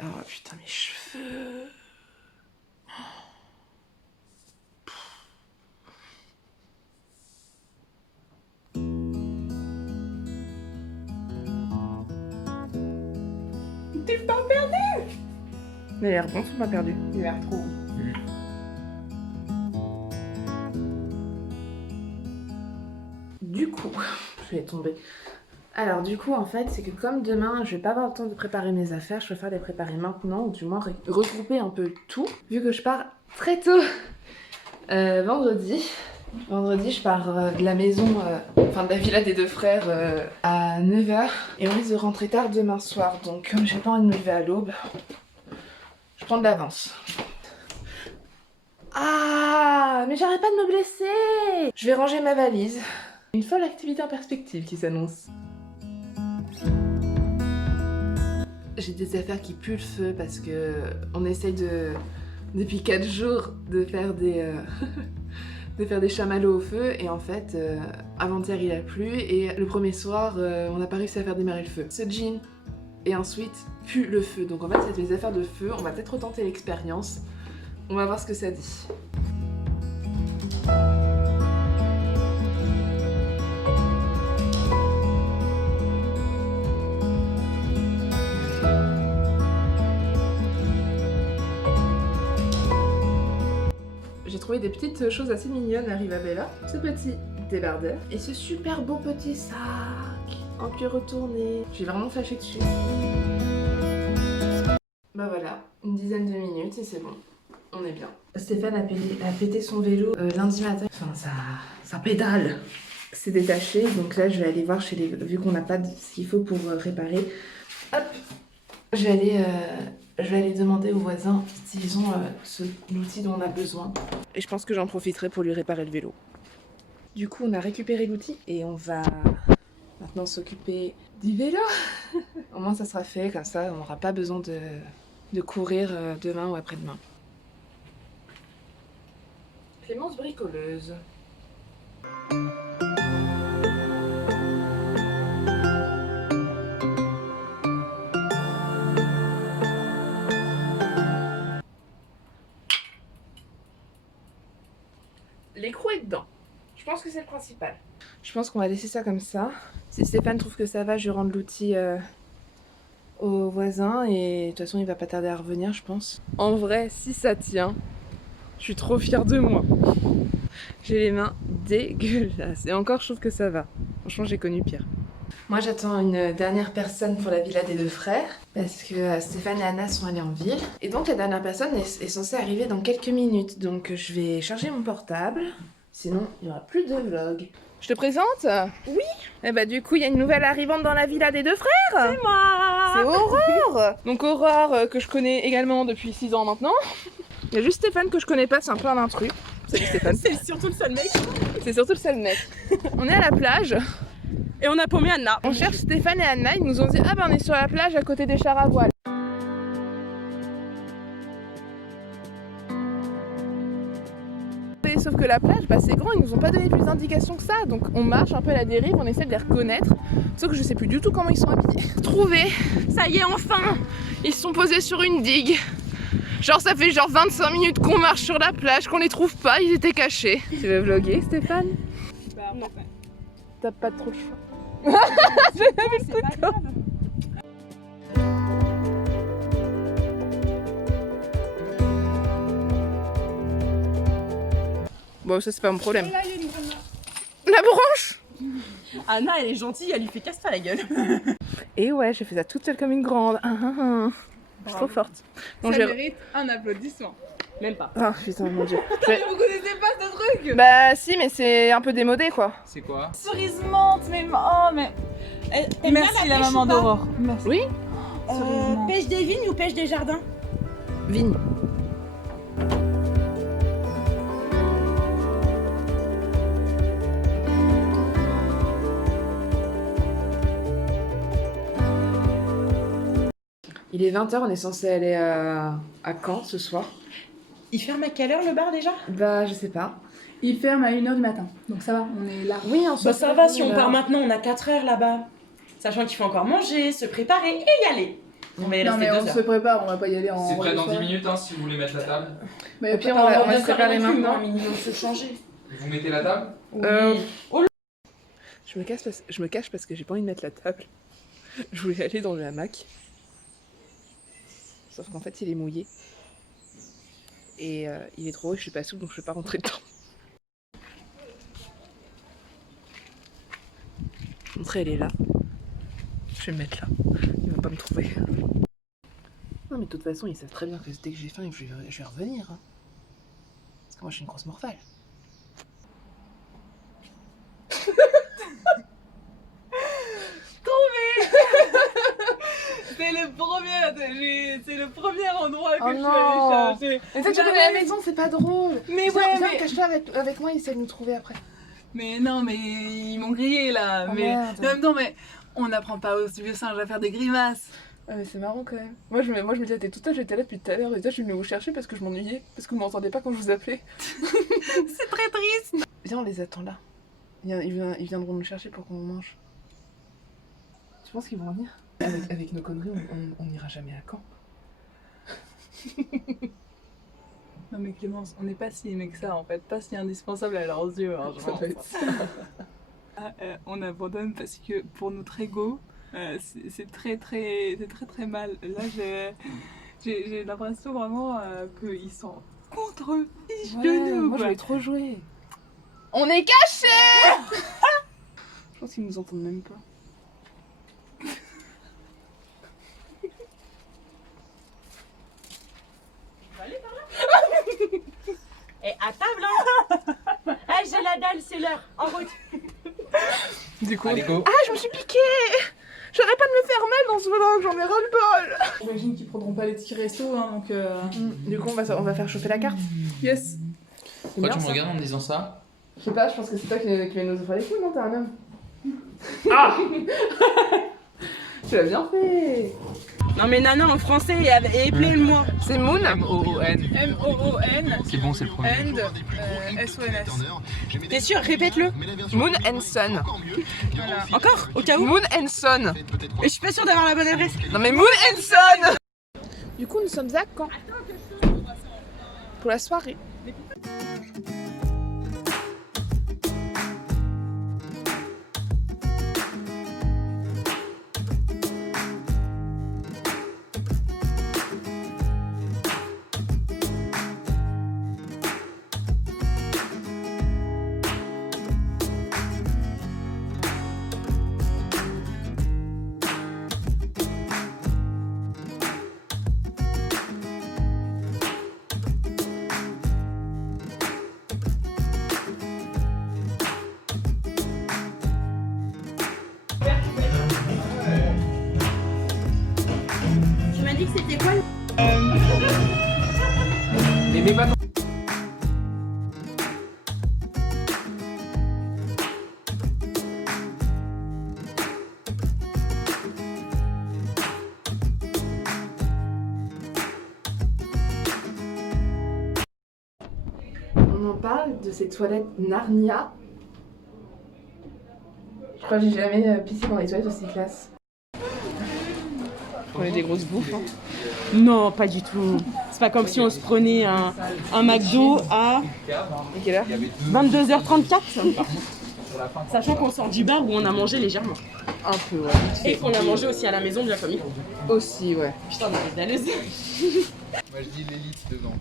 Oh putain, mes cheveux. T'es pas perdu. Il a l'air bon, on m'a perdu. Il a l'air trop. Du coup, je vais tomber. Alors du coup, en fait, c'est que comme demain, je vais pas avoir le temps de préparer mes affaires, je préfère les préparer maintenant, ou du moins regrouper un peu tout, vu que je pars très tôt vendredi. Vendredi, je pars de la maison, enfin de la villa des deux frères à 9h, et on risque de rentrer tard demain soir, donc comme j'ai pas envie de me lever à l'aube, je prends de l'avance. Ah, mais j'arrête pas de me blesser! Je vais ranger ma valise. Une folle activité en perspective qui s'annonce. J'ai des affaires qui puent le feu parce que on essaye depuis 4 jours de faire des de faire des chamallows au feu, et en fait avant-hier il a plu et le premier soir on n'a pas réussi à faire démarrer le feu. Ce jean et ensuite pue le feu, donc en fait c'est des affaires de feu. On va peut-être retenter l'expérience, on va voir ce que ça dit. J'ai trouvé des petites choses assez mignonnes à Rivabella. Ce petit débardeur et ce super beau petit sac en cuir retourné. J'ai vraiment flashé dessus. Bah voilà, une dizaine de minutes et c'est bon. On est bien. Stéphane a pété son vélo lundi matin. Enfin, ça pédale. C'est détaché, donc là je vais aller voir chez les... Vu qu'on n'a pas ce qu'il faut pour réparer. Hop, je vais aller demander aux voisins s'ils ont l'outil dont on a besoin. Et je pense que j'en profiterai pour lui réparer le vélo. Du coup, on a récupéré l'outil et on va maintenant s'occuper du vélo. Au moins, ça sera fait, comme ça, on n'aura pas besoin de courir demain ou après-demain. Clémence bricoleuse. L'écrou est dedans. Je pense que c'est le principal. Je pense qu'on va laisser ça comme ça. Si Stéphane trouve que ça va, je rends l'outil au voisin et de toute façon il va pas tarder à revenir, je pense. En vrai, si ça tient, je suis trop fière de moi. J'ai les mains dégueulasses et encore je trouve que ça va. Franchement, j'ai connu pire. Moi j'attends une dernière personne pour la villa des deux frères parce que Stéphane et Anna sont allés en ville. Et donc la dernière personne est censée arriver dans quelques minutes. Donc je vais charger mon portable, sinon il n'y aura plus de vlog. Je te présente? Oui. Et bah du coup il y a une nouvelle arrivante dans la villa des deux frères. C'est moi. C'est Aurore. Donc Aurore que je connais également depuis 6 ans maintenant. Il y a juste Stéphane que je connais pas, c'est un peu un intrus. Salut Stéphane. C'est surtout le seul mec. C'est surtout le seul mec. On est à la plage. Et on a paumé Anna. On cherche Stéphane et Anna, ils nous ont dit ah ben on est sur la plage à côté des chars à voile. Sauf que la plage, bah c'est grand, ils nous ont pas donné plus d'indications que ça, donc on marche un peu à la dérive, on essaie de les reconnaître, sauf que je sais plus du tout comment ils sont habillés. Trouvé, ça y est enfin, ils se sont posés sur une digue. Genre ça fait genre 25 minutes qu'on marche sur la plage, qu'on les trouve pas, ils étaient cachés. Tu veux vlogger Stéphane? Bah non. T'as pas trop le choix. J'ai vu le couteau. Bon, ça c'est pas mon problème. Et là, il y a une Anna. La branche! Anna, elle est gentille, elle lui fait casse pas la gueule. Et ouais, j'ai fait ça toute seule comme une grande. Je suis trop forte. Donc, Ça mérite un applaudissement. Même pas. Ah putain, mon dieu. Mais vous connaissez pas ce truc? Bah si, mais c'est un peu démodé quoi. C'est quoi? Cerise menthe, mais oh mais. Merci la maman d'Aurore. Merci. Oui? Pêche des vignes ou pêche des jardins? Vigne. Il est 20h, on est censé aller à Caen ce soir. Il ferme à quelle heure le bar déjà? Bah je sais pas. Il ferme à 1h du matin, donc ça va, on est là. Oui, en Bah ça va, si on part maintenant, on a 4 heures là-bas. Sachant qu'il faut encore manger, se préparer et y aller. Mais Non, mais on se prépare, on va pas y aller en. C'est prêt dans 10 minutes hein, si vous voulez mettre la table. Mais Au pire, on va se préparer maintenant. Un minimum se changer. Vous mettez la table? Je me cache parce que j'ai pas envie de mettre la table. Je voulais aller dans le hamac. Sauf qu'en fait, il est mouillé. Et il est trop haut, je suis pas souple, donc je peux pas rentrer dedans. L'entrée, elle est là. Je vais me mettre là. Il va pas me trouver. Non, mais de toute façon, ils savent très bien que dès que j'ai faim, je vais revenir. Hein. Parce que moi, je suis une grosse morphale. C'est le premier endroit que Oh je suis non. allée chercher. Mais toi, tu connais la maison, c'est pas drôle. Mais Viens, cache-toi avec moi, essaie de nous trouver après. Mais non, mais ils m'ont grillé là. Oh, mais merde. en même temps, mais on n'apprend pas aux vieux singes à faire des grimaces. Ah mais c'est marrant quand même. Moi je me disais, t'es toute seule, j'étais là depuis tout à l'heure et toi je suis venue vous chercher parce que je m'ennuyais, parce que vous m'entendez pas quand je vous appelais. C'est très triste. Viens, on les attend là. Ils viendront nous chercher pour qu'on mange. Tu penses qu'ils vont venir avec nos conneries, on n'ira jamais à Caen. Non mais Clémence, on n'est pas si aimé que ça en fait, pas si indispensable à leurs yeux. Hein, je Ça pense. doit être ça. On abandonne parce que pour notre ego, c'est très mal. Là j'ai l'impression vraiment qu'ils sont contre-fiches de nous. Moi je quoi. vais trop jouer. On est cachés. Je pense qu'ils nous entendent même pas. Et à table, hein. Eh, j'ai la dalle, c'est l'heure. En route. Du coup, Allez, go. ah je me suis piquée. J'arrête pas de me faire mal dans ce vlog, j'en ai ras le bol. J'imagine qu'ils prendront pas les tickets resto, hein, donc Du coup on va faire chauffer la carte. yes. C'est Pourquoi bien, tu me ça. regardes en me disant ça? Je sais pas, je pense que c'est toi qui viens nous ouvrir les couilles, non? T'es un homme. Ah! Tu l'as bien fait. Non, mais nana en français et plein-moi. C'est Moon. M-O-O-N. M-O-O-N C'est bon, c'est le premier. and S-O-N-S. T'es sûr? Répète-le. Moon and Son. Voilà. Encore? Au cas où? Moon and Son. Et je suis pas sûre d'avoir la bonne adresse. Non mais Moon and Son. Du coup nous sommes à Caen. Pour la soirée. Tu m'as dit que c'était quoi? Mais mets pas ton... On en parle de ces toilettes Narnia. Je crois que j'ai jamais pissé dans les toilettes aussi classe. On est des grosses bouffes. Hein. Non, pas du tout. C'est pas comme si on se prenait un McDo à Et quelle heure? 22h34. Sachant qu'on sort du bar où on a mangé légèrement. Un peu, ouais. Et qu'on a mangé aussi à la maison bien comme il faut. Aussi, ouais. Putain, on est dalleuse. Moi je dis l'élite devant.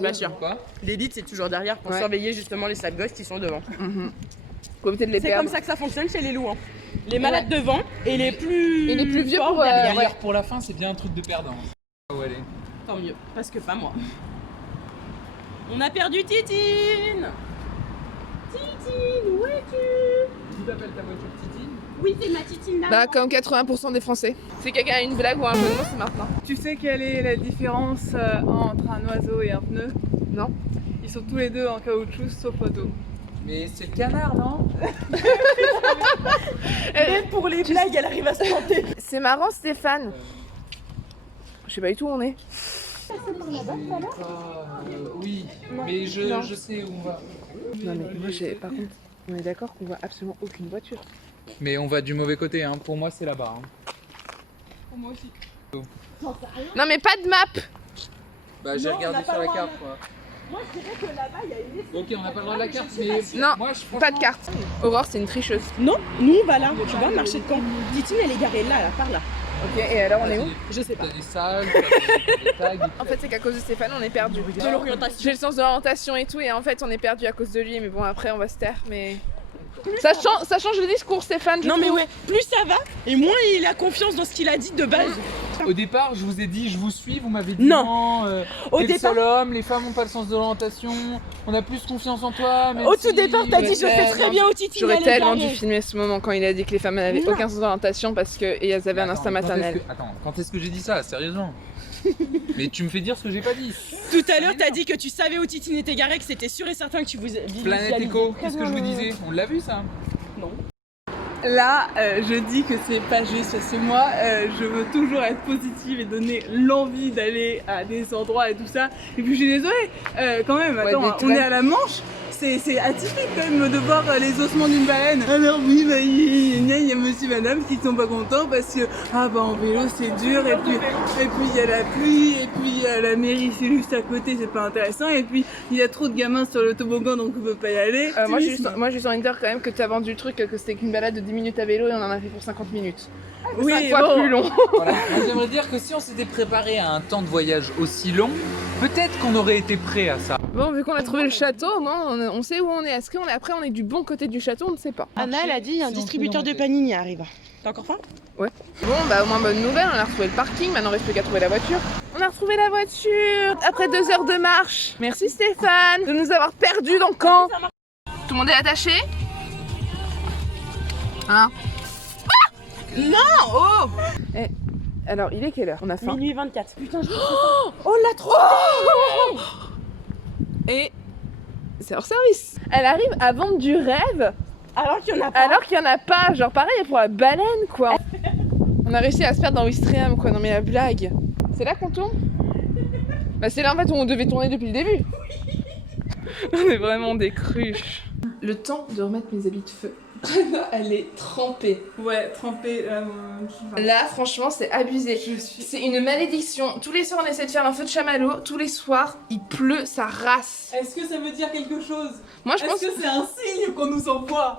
Bien sûr. Quoi? L'élite, c'est toujours derrière pour Ouais. surveiller justement les sales gosses qui sont devant. Faut peut-être les C'est perdre. comme ça que ça fonctionne chez les loups. Hein. Les malades devant et les plus, Et les plus vieux forts pour, derrière. Derrière pour la fin, c'est bien un truc de perdant. Où elle est? Tant mieux, parce que pas moi. On a perdu Titine. Titine, où es-tu? Tu t'appelles ta voiture Titi? Oui, c'est ma Titine là. Bah comme 80% des Français. Si quelqu'un a une blague ou un jeu de mots, c'est maintenant. Tu sais quelle est la différence entre un oiseau et un pneu? Non. Ils sont tous les deux en caoutchouc sauf Otto. Mais c'est le canard, non? Même pour les blagues, elle arrive à se planter. C'est marrant Stéphane. Je sais pas du tout où on est. Oui, mais je sais où on va. Non mais moi j'ai par contre, on est d'accord qu'on voit absolument aucune voiture. Mais on va du mauvais côté, hein. Pour moi c'est là-bas. Hein. Pour moi aussi. Non mais pas de map. Bah j'ai Non, on regardé n'a pas sur la le droit. carte quoi. Moi je dirais que là-bas il y a une espèce Ok, on n'a pas le droit de la carte, mais Non, moi je pas de carte. Aurore c'est une tricheuse. Non, nous on va là. Tu vois, marché de camp. Titine elle est garée là, par là. Ok, et alors on est où? Je sais pas. T'as des salles, t'as des tags. En fait c'est qu'à cause de Stéphane on est perdu. De l'orientation. J'ai le sens de l'orientation et tout et en fait on est perdu à cause de lui mais bon après on va se taire mais... Ça change le discours Stéphane je Non mais trouve. ouais, plus ça va et moins il a confiance dans ce qu'il a dit de base. Au départ, je vous ai dit, je vous suis, vous m'avez dit Non. Au t'es le départ- seul homme, les femmes n'ont pas le sens de l'orientation, on a plus confiance en toi. même Au tout si- départ t'as dit je fais Ouais, très bien au Titine. J'aurais elle est tellement dû garée. filmer ce moment quand il a dit que les femmes n'avaient Non. aucun sens d'orientation parce qu'elles avaient un instinct maternel. Attends, quand est-ce que j'ai dit ça, sérieusement? Mais tu me fais dire ce que j'ai pas dit. Tout à l'heure t'as dit que tu savais où Titine était garée, que c'était sûr et certain que tu vous Planète Echo, qu'est-ce que je vous disais? On l'a vu ça? Là, je dis que c'est pas juste parce que moi, je veux toujours être positive et donner l'envie d'aller à des endroits et tout ça. Et puis je suis désolée, quand même, attends, des on trains. est à la Manche. C'est atypique quand même de voir les ossements d'une baleine. Alors oui, bah, il y a monsieur madame qui sont pas contents parce que ah bah en vélo c'est dur et puis il y a la pluie et puis la mairie c'est juste à côté, c'est pas intéressant et puis il y a trop de gamins sur le toboggan donc on peut pas y aller. Moi Optimisme. j'ai juste envie de dire quand même que t'as vendu le truc que c'était qu'une balade de 10 minutes à vélo et on en a fait pour 50 minutes. Oui, 5 fois bon. plus long. Voilà. Moi, j'aimerais dire que si on s'était préparé à un temps de voyage aussi long, peut-être qu'on aurait été prêt à ça. Bon vu qu'on a trouvé le château, au moins on sait où on est. Est-ce qu'on est après on est du bon côté du château, on ne sait pas. Anna elle a dit un Si on distributeur de peut panini arrive. T'as encore faim? Bon bah au moins bonne nouvelle, on a retrouvé le parking, maintenant il reste plus qu'à trouver la voiture. On a retrouvé la voiture après 2 heures de marche. Merci Stéphane de nous avoir perdus dans le camp. Tout le monde est attaché? Hein? Non! Oh! Alors il est quelle heure? On a faim. Minuit 24. Putain, je Oh la trouvé! Et c'est hors service. Elle arrive à vendre du rêve Alors qu'il y en a pas. alors qu'il y en a pas. Genre pareil pour la baleine quoi. On a réussi à se perdre dans Wistreham quoi. Non mais la blague. C'est là qu'on tourne? Bah c'est là en fait où on devait tourner depuis le début. On est vraiment des cruches. Le temps de remettre mes habits de feu. Elle est trempée. Ouais, trempé. Là, franchement, c'est abusé. C'est une malédiction. Tous les soirs, on essaie de faire un feu de chamallow. Tous les soirs, il pleut, ça race. Est-ce que ça veut dire quelque chose? Moi, je pense Est-ce que c'est un signe qu'on nous envoie?